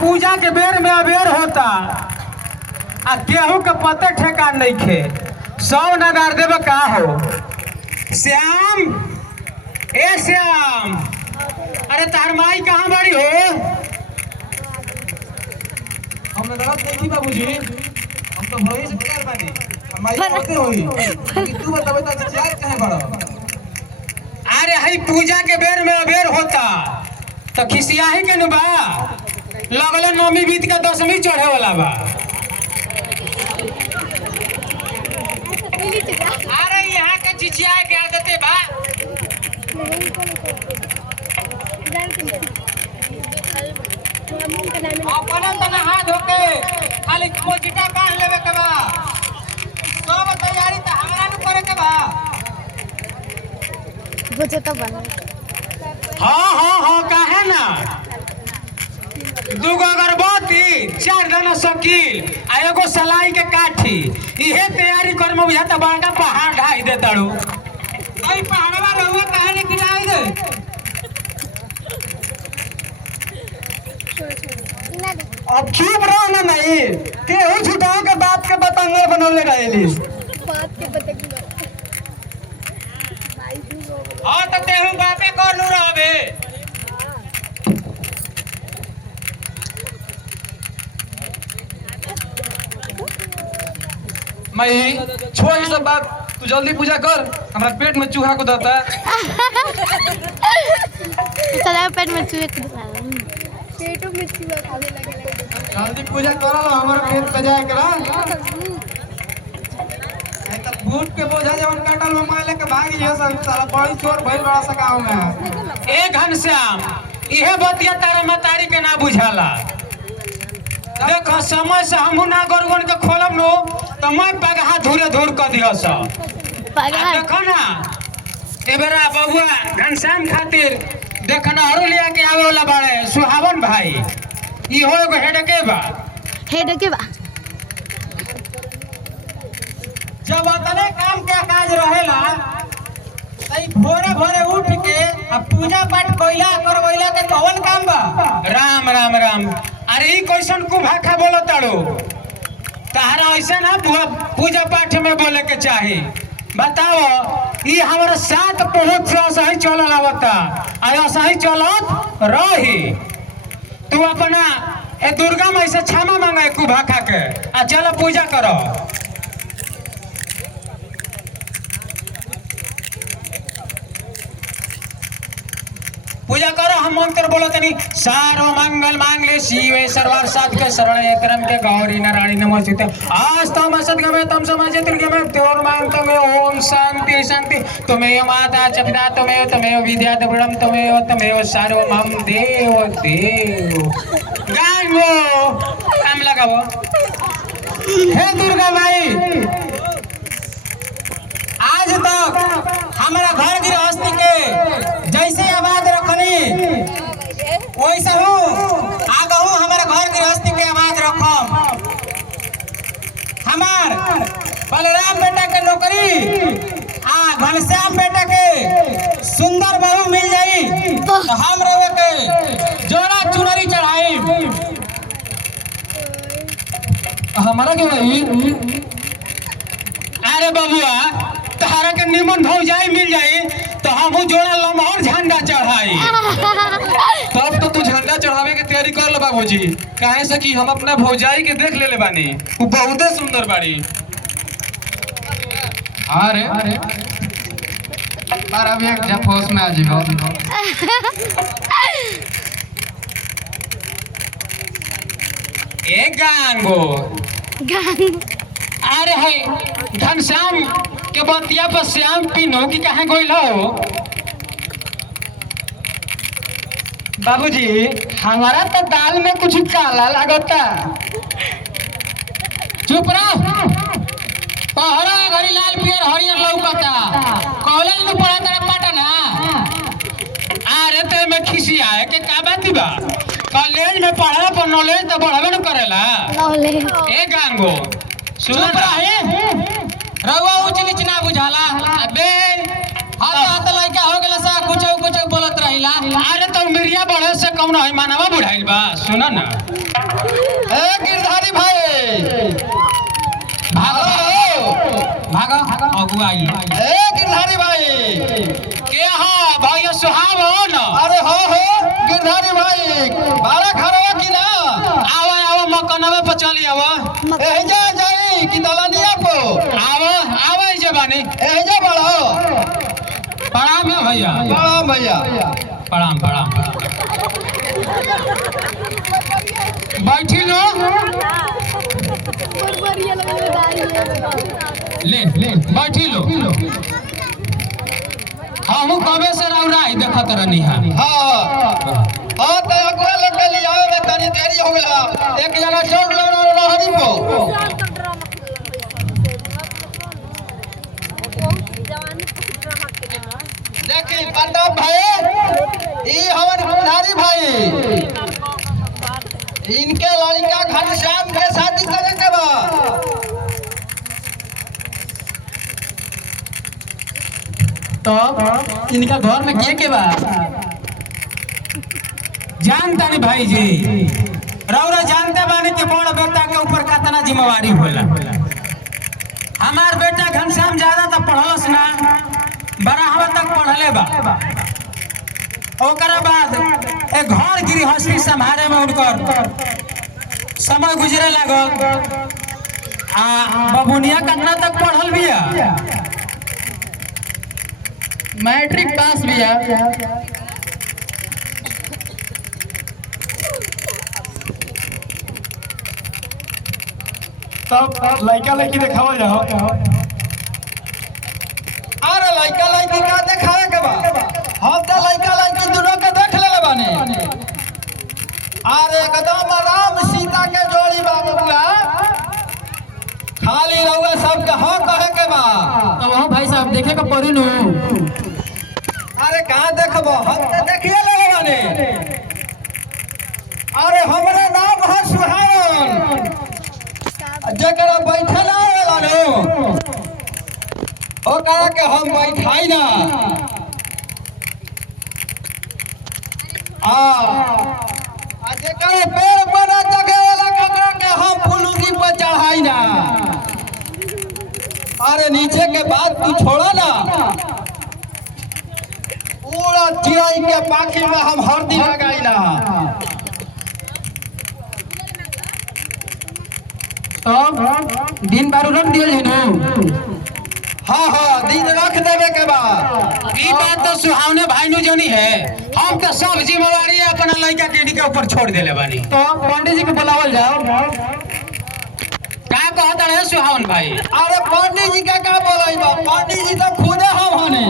पूजा के बेर में अबेर होता आ केहू के पते ठेकान नहीं खे। सौ नगार देव का हो। श्याम, ए श्याम, अरे तार माई कहाँ बड़ी हो? हम नगरत नहीं बाबूजी, हम तो भरोसे से बता बानी। माई होते होई कि तू बतावे त चिचिया कहे बड़ा। अरे हई पूजा के बेर में अबेर होता तो खिसियाही के नुबा लगल नौमी बीत के 10वीं चढ़े वाला बा। अरे यहाँ के चिचिया के आदते बा। अपना तो नहा धो के खाली कोचिटा कान लेवे के बा। सब तैयारी तो हमरा न करे के बा। मुझे तो बना। हाँ काहे ना। दूगो अगरबत्ती, 4 दाना शकील आ एगो सलाई के काठी, इहे तैयारी कर में बुझाता बड़का पहाड़ ढाई दे तारू। ओई पहाड़वा रहुआ काहे ने गिराई दे? अब चुप रहो ना नहीं। केहू छुटाओ के बात के बतंगड़ बनौले रहेलिस। बात के बता की हां तो तेहू बापे कर लू रहबे। मई छोड़ ये सब बात, तू जल्दी पूजा कर। हमारा पेट में चूहा को दता। चला पेट में चूहे को पेटों में चूहा खाने लगे। जल्दी पूजा करो, हमारा पेट पे जाए करा। नहीं तो भूत के बोझा जवन काटल में मार लेके भाग ये सब साला बड़ी चोर भइल बड़ा सकाओ में। ए घनश्याम, इहे बतिया तारा मतारी के ना बुझाला। देखो समय से हमहू ना गरगन के खोलब नो तो मैं पगहा धूरे धूर कर दियो सब। देखो ना ए बेरा बबुआ घनश्याम खातिर देखना हरो लिया के आवे वाला बाड़े सुहावन भाई। इहो एगो हेडके बा। जब अतने काम के काज रहेला तई भोरे भोरे उठ के अब पूजा पाठ कइला करवइला के कौन काम बा? राम राम राम। अरे ई कैसन को भाखा बोलो ताड़ो? तारा ऐसा ना पूजा पाठ में बोले के चाही। बताओ ई हमारा साथ पहुंच से सही चलल आवता आ सही चलत रही। तू अपना ए दुर्गा माई से क्षमा मांगे को भाखा के आ चलो पूजा करो। पूजा करो। हम मंत्र बोलो तनी सारो मंगल मांगले शिवे सर्वार्थ साधके शरणे त्र्यंबके गौरी नारायणी नमोस्तुते आस्तम सद्गमे तम समाजे त्रिगमे तोर मांगतो में ओम शांति शांति। त्वमेव माता च पिता त्वमेव विद्या द्रविणं त्वमेव सर्वमं देव देव। गांगो काम लगाओ। हे दुर्गा माई, आज तक हमारा घर गृहस्थी के जैसे आबाद रखनी वैसे आगहू हमारा घर गृहस्थी के आबाद रखम। हमार बलराम बेटा के नौकरी आ घनश्याम बेटा के सुंदर बहू मिल जाई तो हम रहे के जोड़ा चुनरी चढ़ाई। हमारा के भाई अरे बबुआ तहारा के निमन भौजाई मिल जाई तो हम जोड़ा लमहर झंडा चढ़ाई। तब तो तू झंडा चढ़ावे के तैयारी कर लो बाबूजी। काहे से कि हम अपना भौजाई के देख लेले बानी, वो बहुते सुंदर बाड़ी। अरे पर अभी एक जफोस में आ जीवो। ए गांगो अरे है घनश्याम के बतिया पर श्याम पीनो की कहाँ गोइल हो? बाबूजी हमारा तो दाल में कुछ काला लगता। चुप रहो। पहरा घरी लाल पियर हरियर लौकता। कॉलेज में पढ़ा तेरा पटना। अरे ते में खिसिया है के का बात बा? कॉलेज में पढ़ला पर नॉलेज तो बढ़ावे न करेला। ए गांगो चुप रहे। रउआ ऊंच नीच ना बुझाला। अबे हाथ लइका हो गेला सा कुछ बोलत रहिला। अरे तो मिरिया बढ़े से कौन है मानवा बुढ़ाइल बा सुना ना ए गिरधारी भाई भागो भागो अगुआई ए गिरधारी भाई के हा भाई सुहाव हो ना अरे हो गिरधारी भाई बारा खरवा की ना आवा आवा मकनवा पर चली आवा एजा जाई कि दलनिया को आवा आवा जे बानी एजा बड़ो प्रणाम है भैया प्रणाम भैया प्रणाम प्रणाम बैठी लो ले ले बैठी लो हमहू कबे से रौराई देखत रहनी है हां तो अगुआ लोग के लिए आवे में तनी देरी हो गेला एक जना चढ़ लो लहरी को देखी प्रताप भाई ई हमर गिरधारी भाई इनके लड़का घनश्याम के शादी करे के बा तो इनका घर में के बा जानता नहीं भाई जी रौरा जानते बानी कि बड़ बेटा के ऊपर कितना जिम्मेवारी होला हमार बेटा घनश्याम ज्यादा तो पढ़लस ना बराबर तक पढ़ले बा ओकरा बाद एक घर गृहस्थी संभाले में उनकर समय गुजरे लागल आ बबुनिया कितना तक पढ़ल बिया मैट्रिक पास बिया तब लड़का लड़की देखावल जाओ अरे लड़का लड़की का देखावे के बा हम तो लड़का लड़की दोनों के देख ले बानी अरे एकदम राम सीता के जोड़ी बा बबुआ खाली रहुआ सब के हाँ कहे के बा अब हाँ भाई साहब देखे का पड़ी नु अरे कहाँ देखबो हम तो देखिए ले बानी अरे हमरे नाम है सुहावन जकरा बैठे ना आवेला नो ओकरा के हम बैठाई ना आ जकरा पेड़ पर जगेला ककरा के हम फुलुकी पर चढ़ाई ना अरे नीचे के बात तू छोड़ा ना पूरा चिड़ै के पाखी में हम हरदी लगाई ना तब दिन बारू रख दियो नु हाँ दिन रख देवे के बाद ई बात तो सुहावने भाई नु जोनी है हम तो सब जिम्मेवारी अपना लड़का टेडी के ऊपर छोड़ देले बानी तो पंडित जी को बुलावल जाओ का कहता है सुहावन भाई अरे पंडित जी का बोलाई बा पंडित जी तो खुदे हम हने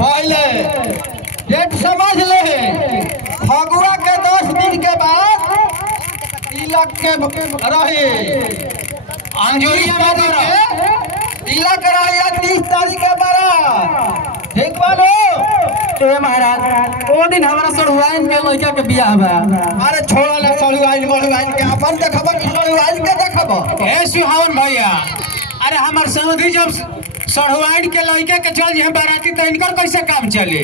पहले डेट समझ ले फगुआ के 10 दिन के बाद तिलक के रहे अंजोरी तिलक रहे 30 तारीख के बारात ठीक बालो ए महाराज ओ दिन हमारा सड़ुआइन के लड़का के बियाह बा अरे छोड़ा ले सड़ुआइन के अपन देखबो कि सड़ुआइन के देखबो ए सुहावन भैया अरे हमार समधी जब सड़ुआइन के लड़का के चल जे बाराती तो इनकर कैसे काम चले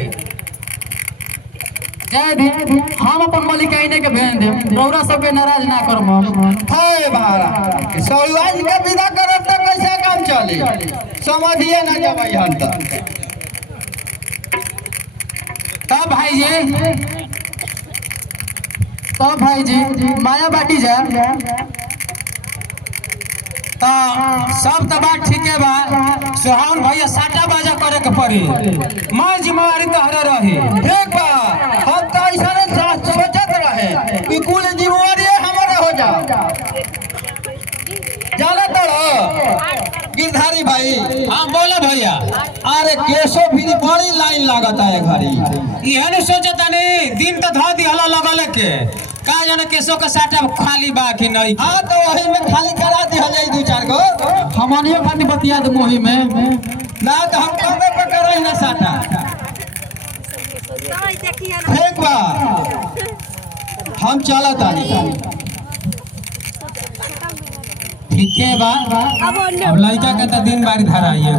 जय भी हम अपन मलिकाइने के भेज दे रौरा सब के नाराज ना करम हाय महाराज सड़ुआइन के विदा करब त कैसे काम चली समझिए ना जबै हम तब भाई जी माया बाटी जा तो सब तो बात ठीक है बा सुहावन भैया साटा बाजा करे के पड़ी मैं जिम्मेवारी तोहरे रही ठीक बा हम तो ऐसा सोचत रहे कि कुल जिम्मेवारी हमारे हो जा जाना तो गिरधारी भाई हाँ बोला भैया अरे केशो भी बड़ी लाइन लागत है घड़ी यह नहीं सोचता नहीं दिन तो धा दिहला लगल के का जाने केसो का साटा खाली बा कि नहीं हाँ तो वही में खाली करा दिया जाए 2-4 गो हमनियो खाली बतिया दे मोही में ना तो हम कमे पे करई ना साटा ठीक बा हम चलत आनी ठीक है बा अब लड़का के तो दिन बारी धराइए